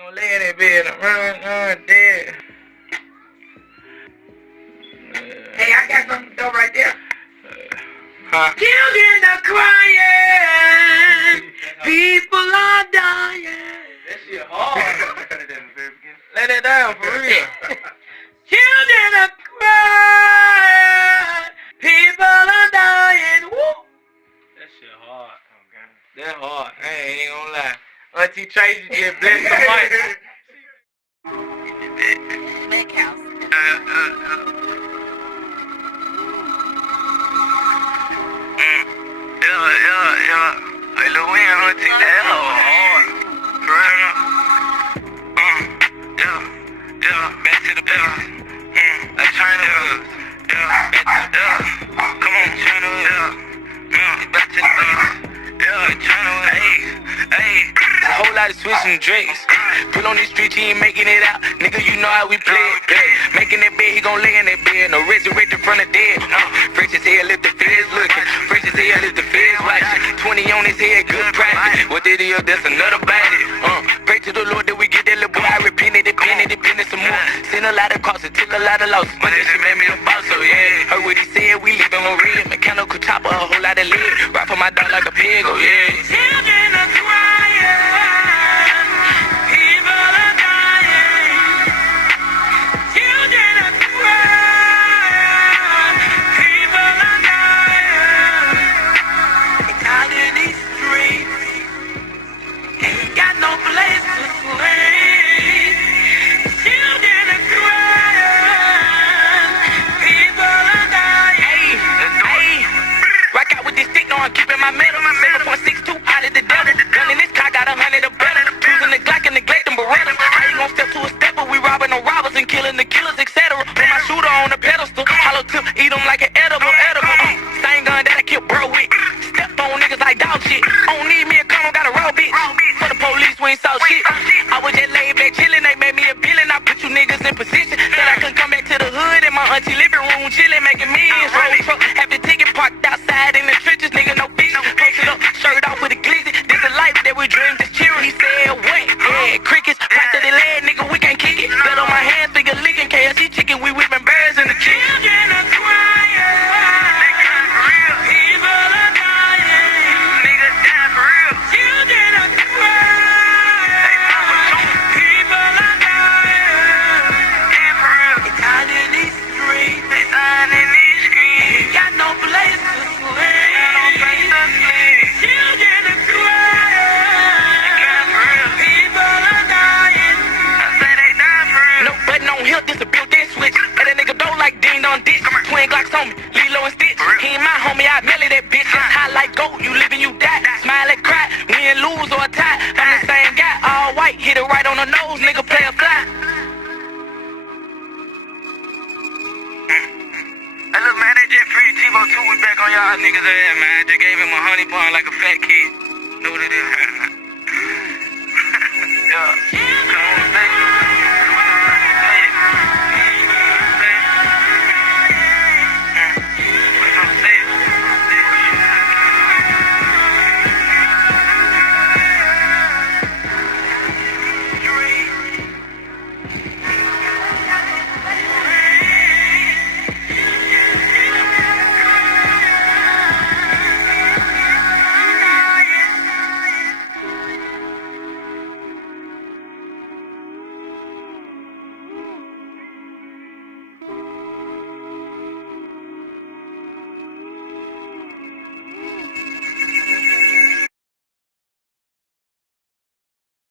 gonna lay in that bed and run dead. Hey, I got something to throw right there. Children are crying, people are dying. That shit hard. Let it down for real. Children are crying, people are dying. Woo. That shit hard. That hard. I ain't gonna lie. Auntie Tracy just blessed the mic. Snack house. Yeah. Hey, Lil Wayne, Auntie, that hoe hard. For real. Back to the bell. Let's turn it up. Back to the bell. Come on, turn it up. Back to the bell. Turn it up. Hey. A whole lot of switching drinks. Pull on these streets, he ain't making it out. Nigga, you know how we play it. Making that bed, he gon' lay in that bed. No resurrected from the dead. Fresh as hell if the feds looking. Fresh as hell if the feds watching. 20 on his head, good practice. What they do, that's another body. Pray to the Lord that we get that little boy. I repented some more. Seen a lot of crosses, took a lot of losses. But that shit made me a boss, so yeah. Heard what he said, we leaving on red. Mechanical chopper, a whole lot of lead. Ride for my dog like a pig, oh yeah. Children are crying. I'm keeping my metal, 7.62 out of the devil. Gun in this car, got 100 or better. Choosing the Glock and neglecting Beretta. How you gon' step to a stepper? We robbing the robbers and killing the killers, etc. Put my shooter on the pedestal. Hollow tip, eat them like an edible. Same gun that I killed bro with. Step on niggas like dog shit. Don't need me a condom, got a raw bitch. For the police, we ain't saw shit. I was just laid back chillin', they made me a villain. I put you niggas in position. Said I couldn't come back to the hood in my auntie living room, chillin', making millions. Roll truck, have the ticket parked outside in the trenches, nigga, no bitch. Posted up, shirt off with a glizzy. This the life that we dream, this cheering. He said, wet, yeah, crickets, right to the leg, nigga, we can't kick it. Blood on my hands, finger licking, KFC chicken, we whipping birds in the kitchen. Children are crying, people are dying, niggas dying for real. Children are crying, people are dying, for real. They dying in these streets, ain't got no place to sleep. Children are crying, people are dying. I say they dying for real. No button on him, this a built-in switch. And that nigga don't like ding dong ditch. Twin Glocks on me, Lilo and Stitch. He ain't my homie, I melly that bitch. That's high like goat, you live and you die. Smile and cry, win, lose or tie. I'm the same guy, all white, hit it right on the nose, nigga play a fly. Hey, look, man, they just free T-Bo 2. We back on y'all niggas' ass, man. Just gave him a honey bun like a fat kid. Know what it is?